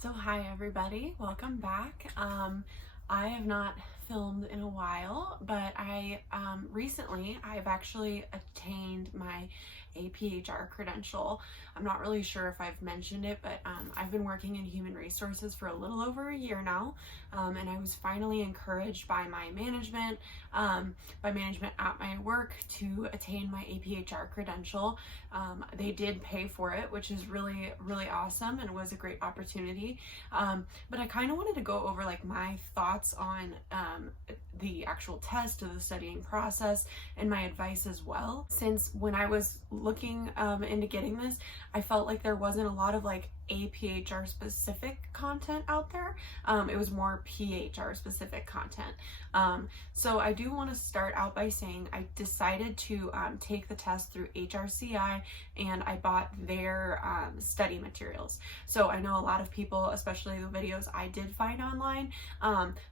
So hi everybody, welcome back. I have not filmed in a while, but I've actually attained my aPHR credential. I'm not really sure if I've mentioned it, but I've been working in human resources for a little over a year now, and I was finally encouraged by my management at my work to attain my aPHR credential. They did pay for it, which is really, really awesome and was a great opportunity. But I kind of wanted to go over like my thoughts on the actual test, of the studying process, and my advice as well. Since when I was looking into getting this, I felt like there wasn't a lot of like aPHR specific content out there. It was more PHR specific content. So I do want to start out by saying I decided to take the test through HRCI, and I bought their study materials. So I know a lot of people, especially the videos I did find online,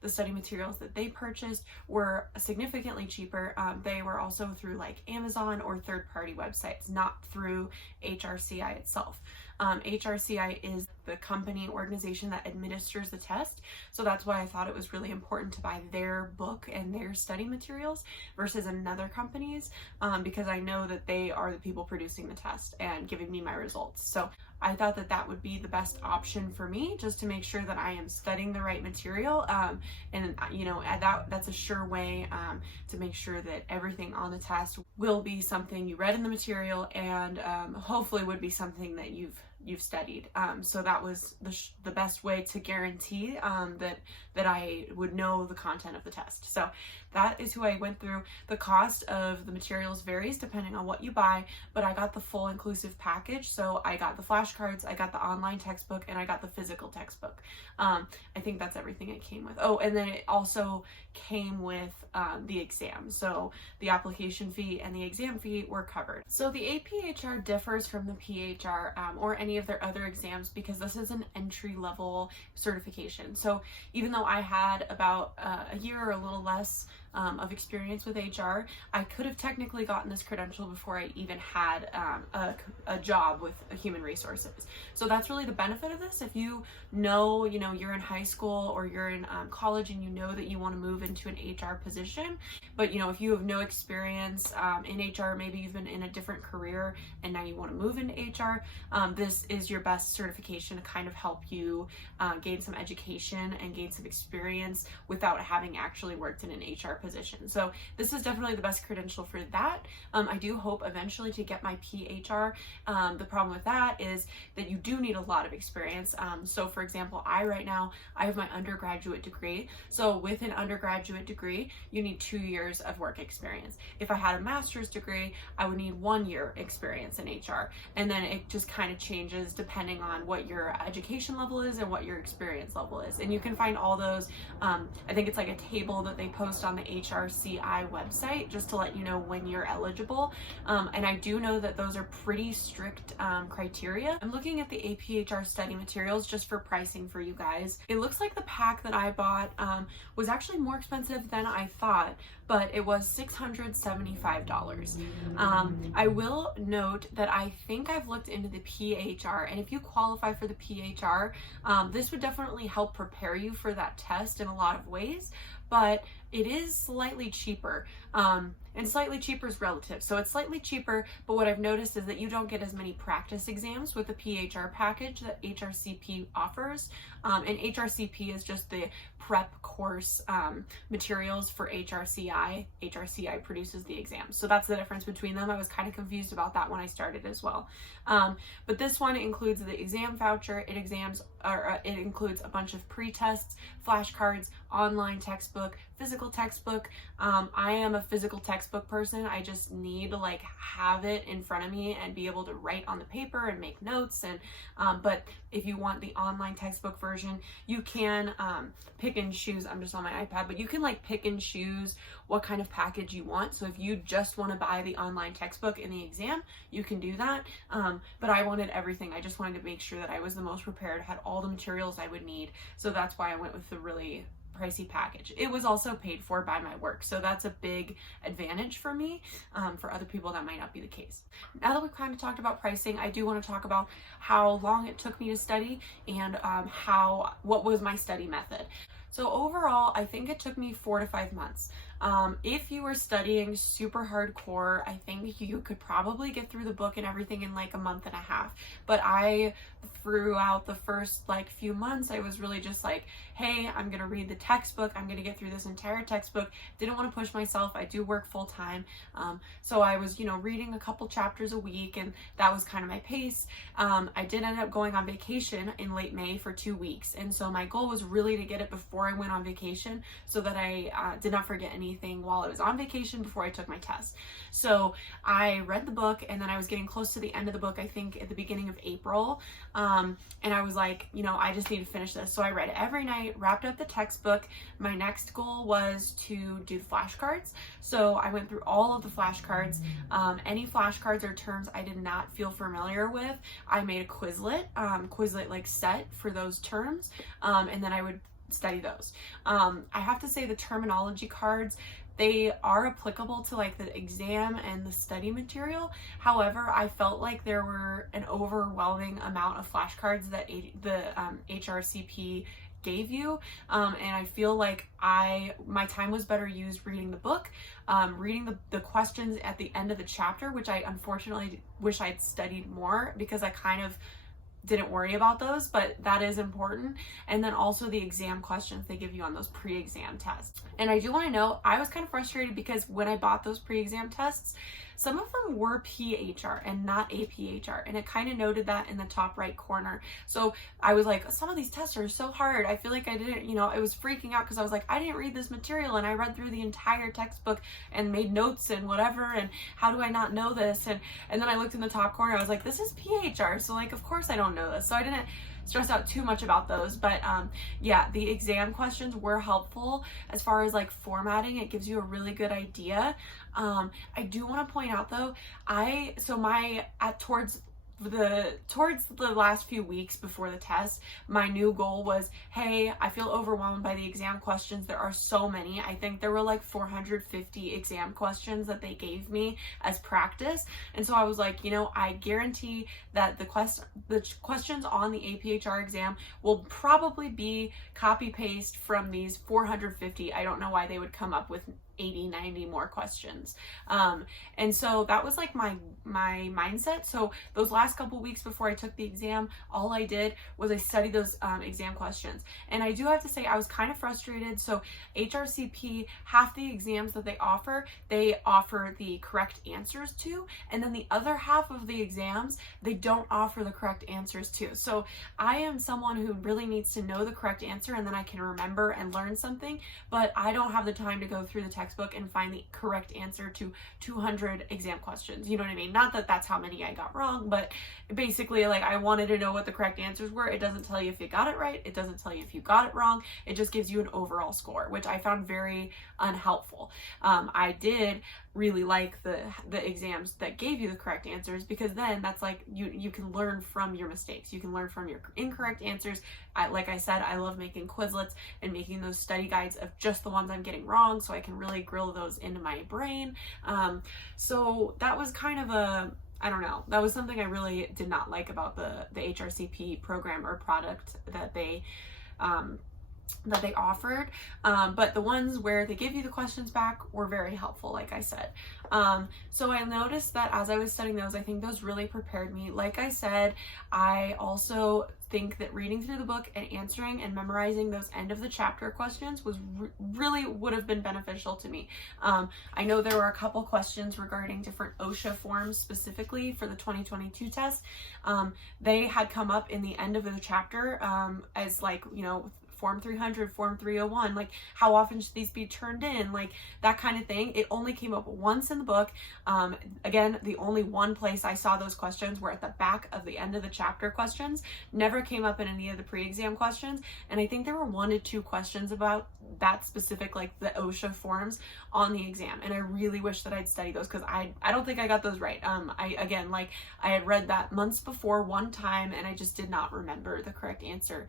the study materials that they purchased were significantly cheaper. They were also through like Amazon or third-party websites, not through HRCI itself. HRCI is the company organization that administers the test, so that's why I thought it was really important to buy their book and their study materials versus another company's, because I know that they are the people producing the test and giving me my results. So I thought that that would be the best option for me, just to make sure that I am studying the right material, and that's a sure way to make sure that everything on the test will be something you read in the material, and hopefully would be something that you've studied. So that was the best way to guarantee that I would know the content of the test. So that is who I went through. The cost of the materials varies depending on what you buy, but I got the full inclusive package. So I got the flashcards, I got the online textbook, and I got the physical textbook. I think that's everything it came with. Oh, and then it also came with the exam. So the application fee and the exam fee were covered. So the aPHR differs from the PHR or any of their other exams because this is an entry-level certification. So even though I had about a year or a little less of experience with HR, I could have technically gotten this credential before I even had a job with human resources. So that's really the benefit of this. If you're in high school or you're in college and you know that you want to move into an HR position, but if you have no experience in HR, maybe you've been in a different career and now you want to move into HR, this is your best certification to kind of help you gain some education and gain some experience without having actually worked in an HR position. So this is definitely the best credential for that. I do hope eventually to get my PHR. The problem with that is that you do need a lot of experience. So for example, right now I have my undergraduate degree. So with an undergraduate degree, you need 2 years of work experience. If I had a master's degree, I would need 1 year experience in HR. And then it just kind of changes depending on what your education level is and what your experience level is. And you can find all those, I think it's like a table that they post on the HRCI website just to let you know when you're eligible. And I do know that those are pretty strict criteria. I'm looking at the aPHR study materials just for pricing for you guys. It looks like the pack that I bought was actually more expensive than I thought, but it was $675. I will note that I think I've looked into the PHR, and if you qualify for the PHR, this would definitely help prepare you for that test in a lot of ways, but it is slightly cheaper. And slightly cheaper is relative. So it's slightly cheaper, but what I've noticed is that you don't get as many practice exams with the PHR package that HRCP offers. And HRCP is just the prep course materials for HRCI. HRCI produces the exams. So that's the difference between them. I was kind of confused about that when I started as well. But this one includes the exam voucher. It includes a bunch of pre-tests, flashcards, online textbook, physical textbook. I am a physical textbook person. I just need to have it in front of me and be able to write on the paper and make notes. And but if you want the online textbook version, you can pick and choose. I'm just on my iPad, but you can pick and choose what kind of package you want. So if you just want to buy the online textbook in the exam, you can do that. But I wanted everything. I just wanted to make sure that I was the most prepared, had all the materials I would need. So that's why I went with the really pricey package. It was also paid for by my work, so that's a big advantage for me. For other people, that might not be the case. Now that we've kind of talked about pricing, I do want to talk about how long it took me to study and what was my study method. So overall, I think it took me 4 to 5 months. If you were studying super hardcore, I think you could probably get through the book and everything in like a month and a half. But throughout the first like few months, I was really just like, hey, I'm gonna read the textbook. I'm gonna get through this entire textbook. Didn't want to push myself. I do work full time. So I was, reading a couple chapters a week, and that was kind of my pace. I did end up going on vacation in late May for 2 weeks. And so my goal was really to get it before I went on vacation so that I did not forget anything while I was on vacation before I took my test. So I read the book, and then I was getting close to the end of the book, I think at the beginning of April. And I was like, I just need to finish this. So I read it every night, wrapped up the textbook. My next goal was to do the flashcards. So I went through all of the flashcards. Any flashcards or terms I did not feel familiar with, I made a Quizlet like set for those terms. And then I would study those. I have to say the terminology cards, they are applicable to like the exam and the study material. However, I felt like there were an overwhelming amount of flashcards that the HRCP gave you, and I feel like my time was better used reading the book, reading the questions at the end of the chapter, which I unfortunately wish I'd studied more because I kind of didn't worry about those, but that is important. And then also the exam questions they give you on those pre-exam tests. And I do want to know, I was kind of frustrated because when I bought those pre-exam tests, some of them were aPHR and not aPHR, and it kind of noted that in the top right corner. So I was like, some of these tests are so hard. I feel like I didn't, it was freaking out because I was like, I didn't read this material, and I read through the entire textbook and made notes and whatever, and how do I not know this? And then I looked in the top corner, I was like, this is aPHR, so like, of course I don't know this. So I didn't stress out too much about those, but yeah, the exam questions were helpful as far as like formatting. It gives you a really good idea. I do want to point out though, towards the last few weeks before the test, my new goal was, hey, I feel overwhelmed by the exam questions. There are so many. I think there were like 450 exam questions that they gave me as practice. And so I was like, I guarantee that the questions on the aPHR exam will probably be copy paste from these 450. I don't know why they would come up with 80, 90 more questions. And so that was like my mindset. So those last couple weeks before I took the exam, all I did was I studied those exam questions. And I do have to say, I was kind of frustrated. So HRCP, half the exams that they offer the correct answers to, and then the other half of the exams, they don't offer the correct answers to. So I am someone who really needs to know the correct answer, and then I can remember and learn something, but I don't have the time to go through the textbook and find the correct answer to 200 exam questions. You know what I mean? Not that that's how many I got wrong, but basically, like, I wanted to know what the correct answers were. It doesn't tell you if you got it right. It doesn't tell you if you got it wrong. It just gives you an overall score, which I found very unhelpful. I did really like the exams that gave you the correct answers, because then that's like you can learn from your mistakes. You can learn from your incorrect answers. Like I said, I love making Quizlets and making those study guides of just the ones I'm getting wrong, so I can really grill those into my brain. So that was kind of I don't know, that was something I really did not like about the HRCP program or product that they offered, but the ones where they give you the questions back were very helpful, like I said. So I noticed that as I was studying those, I think those really prepared me. Like I said, I also think that reading through the book and answering and memorizing those end of the chapter questions was really would have been beneficial to me. I know there were a couple questions regarding different OSHA forms specifically for the 2022 test. They had come up in the end of the chapter as like, Form 300, Form 301, like how often should these be turned in, like that kind of thing. It only came up once in the book. Again, the only one place I saw those questions were at the back of the end of the chapter questions. Never came up in any of the pre-exam questions. And I think there were 1 to 2 questions about that specific, like the OSHA forms on the exam. And I really wish that I'd studied those, because I don't think I got those right. I had read that months before one time, and I just did not remember the correct answer.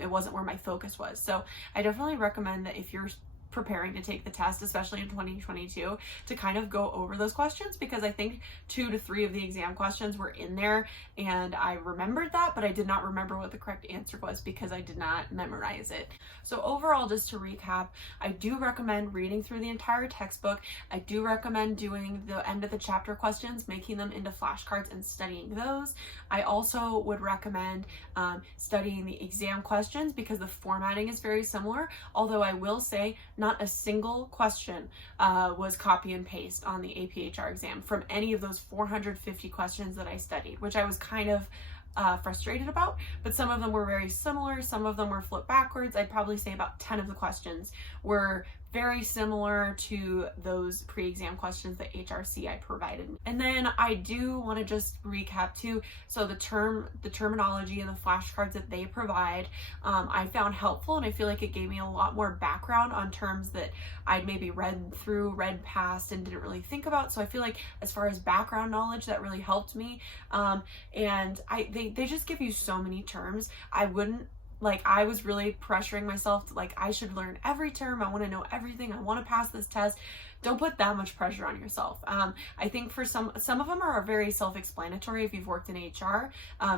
It wasn't where my focus focus was. So I definitely recommend that if you're preparing to take the test, especially in 2022, to kind of go over those questions, because I think 2 to 3 of the exam questions were in there and I remembered that, but I did not remember what the correct answer was because I did not memorize it. So overall, just to recap, I do recommend reading through the entire textbook. I do recommend doing the end of the chapter questions, making them into flashcards and studying those. I also would recommend studying the exam questions because the formatting is very similar, although I will say not a single question was copy and paste on the aPHR exam from any of those 450 questions that I studied, which I was kind of frustrated about, but some of them were very similar, some of them were flipped backwards. I'd probably say about 10 of the questions were very similar to those pre-exam questions that HRCI provided. And then I do want to just recap too. So the terminology and the flashcards that they provide, I found helpful, and I feel like it gave me a lot more background on terms that I'd maybe read past and didn't really think about. So I feel like as far as background knowledge, that really helped me. And they just give you so many terms. I was really pressuring myself to, like, I should learn every term. I want to know everything. I want to pass this test. Don't put that much pressure on yourself. I think for some of them are very self-explanatory if you've worked in HR.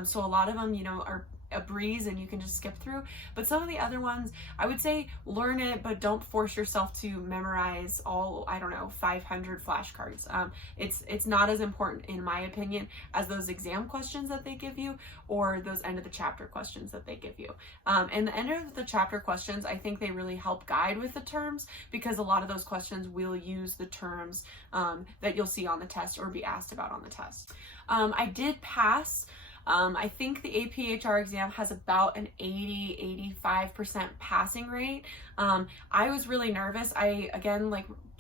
So a lot of them, are a breeze and you can just skip through. But some of the other ones, I would say learn it, but don't force yourself to memorize all, 500 flashcards. It's not as important, in my opinion, as those exam questions that they give you or those end of the chapter questions that they give you. And the end of the chapter questions, I think they really help guide with the terms, because a lot of those questions will use the terms that you'll see on the test or be asked about on the test. I did pass. I think the aPHR exam has about an 80-85% passing rate. I was really nervous.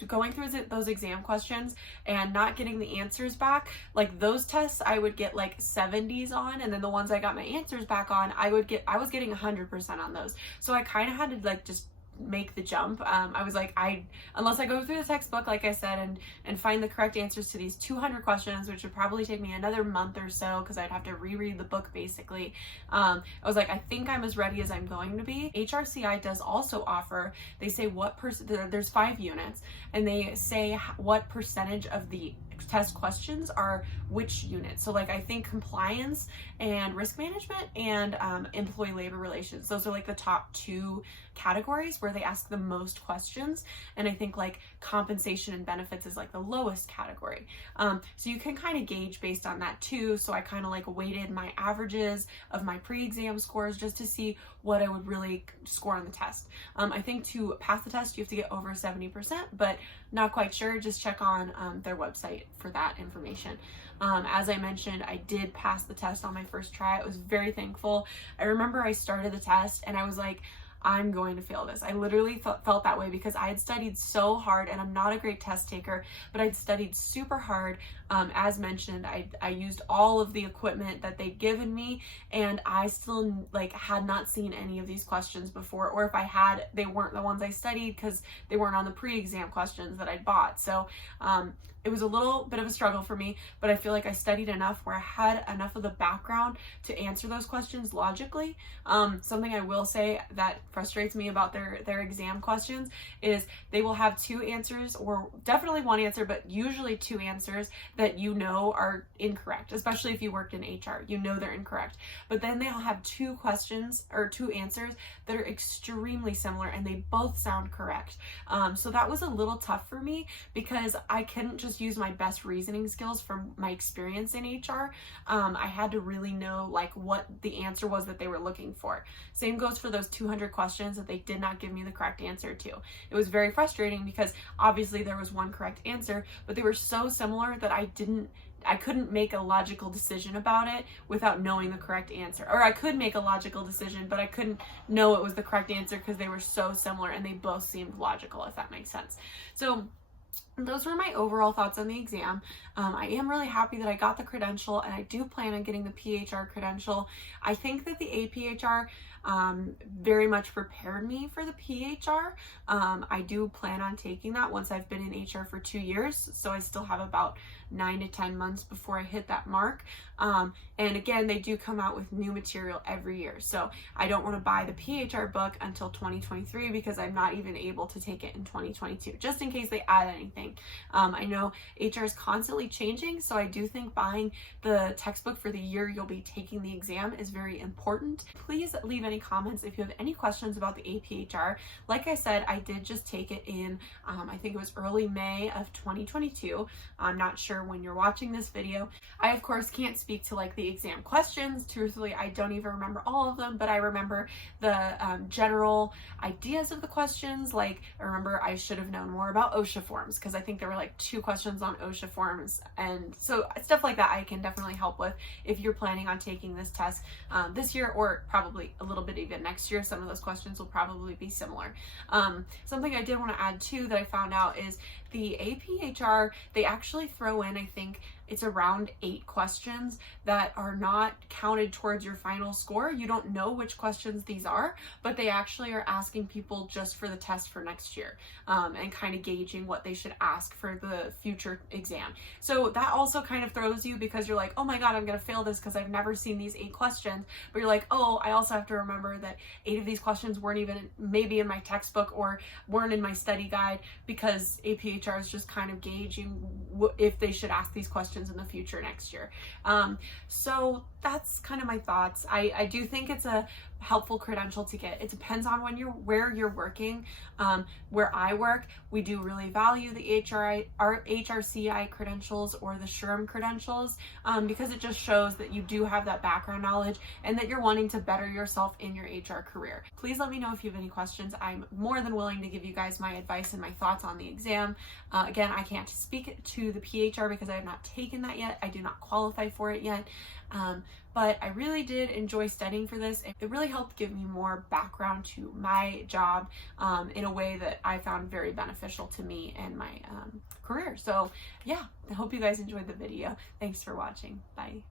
Going through those exam questions and not getting the answers back, like those tests I would get like 70s on, and then the ones I got my answers back on, I was getting 100% on those. So I kind of had to just make the jump. I was like, unless I go through the textbook, like I said, and find the correct answers to these 200 questions, which would probably take me another month or so because I'd have to reread the book basically. I was like, I think I'm as ready as I'm going to be. HRCI does also offer, they say there's 5 units, and they say what percentage of the test questions are which unit. So I think compliance and risk management and employee labor relations, those are the top 2 categories where they ask the most questions. And I think compensation and benefits is the lowest category. So you can kind of gauge based on that too. So I kind of weighted my averages of my pre-exam scores just to see what I would really score on the test. I think to pass the test, you have to get over 70%, but not quite sure. Just check on their website for that information. As I mentioned, I did pass the test on my first try. I was very thankful. I remember I started the test and I was like, I'm going to fail this. I literally felt that way because I had studied so hard, and I'm not a great test taker, but I'd studied super hard. As mentioned, I used all of the equipment that they'd given me, and I still had not seen any of these questions before, or if I had, they weren't the ones I studied because they weren't on the pre-exam questions that I'd bought. So it was a little bit of a struggle for me, but I feel like I studied enough where I had enough of the background to answer those questions logically. Something I will say that frustrates me about their exam questions is they will have 2 answers, or definitely 1 answer, but usually 2 answers that are incorrect, especially if you worked in HR, they're incorrect. But then they'll have 2 questions or 2 answers that are extremely similar and they both sound correct. So that was a little tough for me because I couldn't just use my best reasoning skills from my experience in HR. I had to really know what the answer was that they were looking for. Same goes for those 200 questions that they did not give me the correct answer to. It was very frustrating because obviously there was 1 correct answer, but they were so similar that I couldn't make a logical decision about it without knowing the correct answer. Or I could make a logical decision, but I couldn't know it was the correct answer because they were so similar and they both seemed logical, if that makes sense. So those were my overall thoughts on the exam. I am really happy that I got the credential, and I do plan on getting the PHR credential. I think that the aPHR very much prepared me for the PHR. I do plan on taking that once I've been in HR for 2 years, so I still have about 9 to 10 months before I hit that mark. And again, they do come out with new material every year, so I don't want to buy the PHR book until 2023 because I'm not even able to take it in 2022, just in case they add anything. I know HR is constantly changing, so I do think buying the textbook for the year you'll be taking the exam is very important. Please leave any comments if you have any questions about the aPHR. Like I said, I did just take it in, I think it was early May of 2022. I'm not sure when you're watching this video. I, of course, can't speak to like the exam questions. Truthfully, I don't even remember all of them, but I remember the general ideas of the questions. Like, I remember I should have known more about OSHA forms because I think there were like 2 questions on OSHA forms, and so stuff like that I can definitely help with if you're planning on taking this test this year, or probably a little bit even next year. Some of those questions will probably be similar. Something I did want to add too that I found out is the aPHR, they actually throw in, I think it's around 8 questions that are not counted towards your final score. You don't know which questions these are, but they actually are asking people just for the test for next year, and kind of gauging what they should ask for the future exam. So that also kind of throws you because you're like, oh my God, I'm gonna fail this because I've never seen these 8 questions. But you're like, oh, I also have to remember that 8 of these questions weren't even maybe in my textbook or weren't in my study guide, because aPHR is just kind of gauging if they should ask these questions in the future next year. So that's kind of my thoughts. I do think it's a helpful credential to get. It depends on where you're working. Where I work, we do really value the HRCI credentials or the SHRM credentials, because it just shows that you do have that background knowledge and that you're wanting to better yourself in your HR career. Please let me know if you have any questions. I'm more than willing to give you guys my advice and my thoughts on the exam. Again, I can't speak to the PHR because I have not taken that yet. I do not qualify for it yet. But I really did enjoy studying for this. It really helped give me more background to my job in a way that I found very beneficial to me and my career. So yeah, I hope you guys enjoyed the video. Thanks for watching. Bye.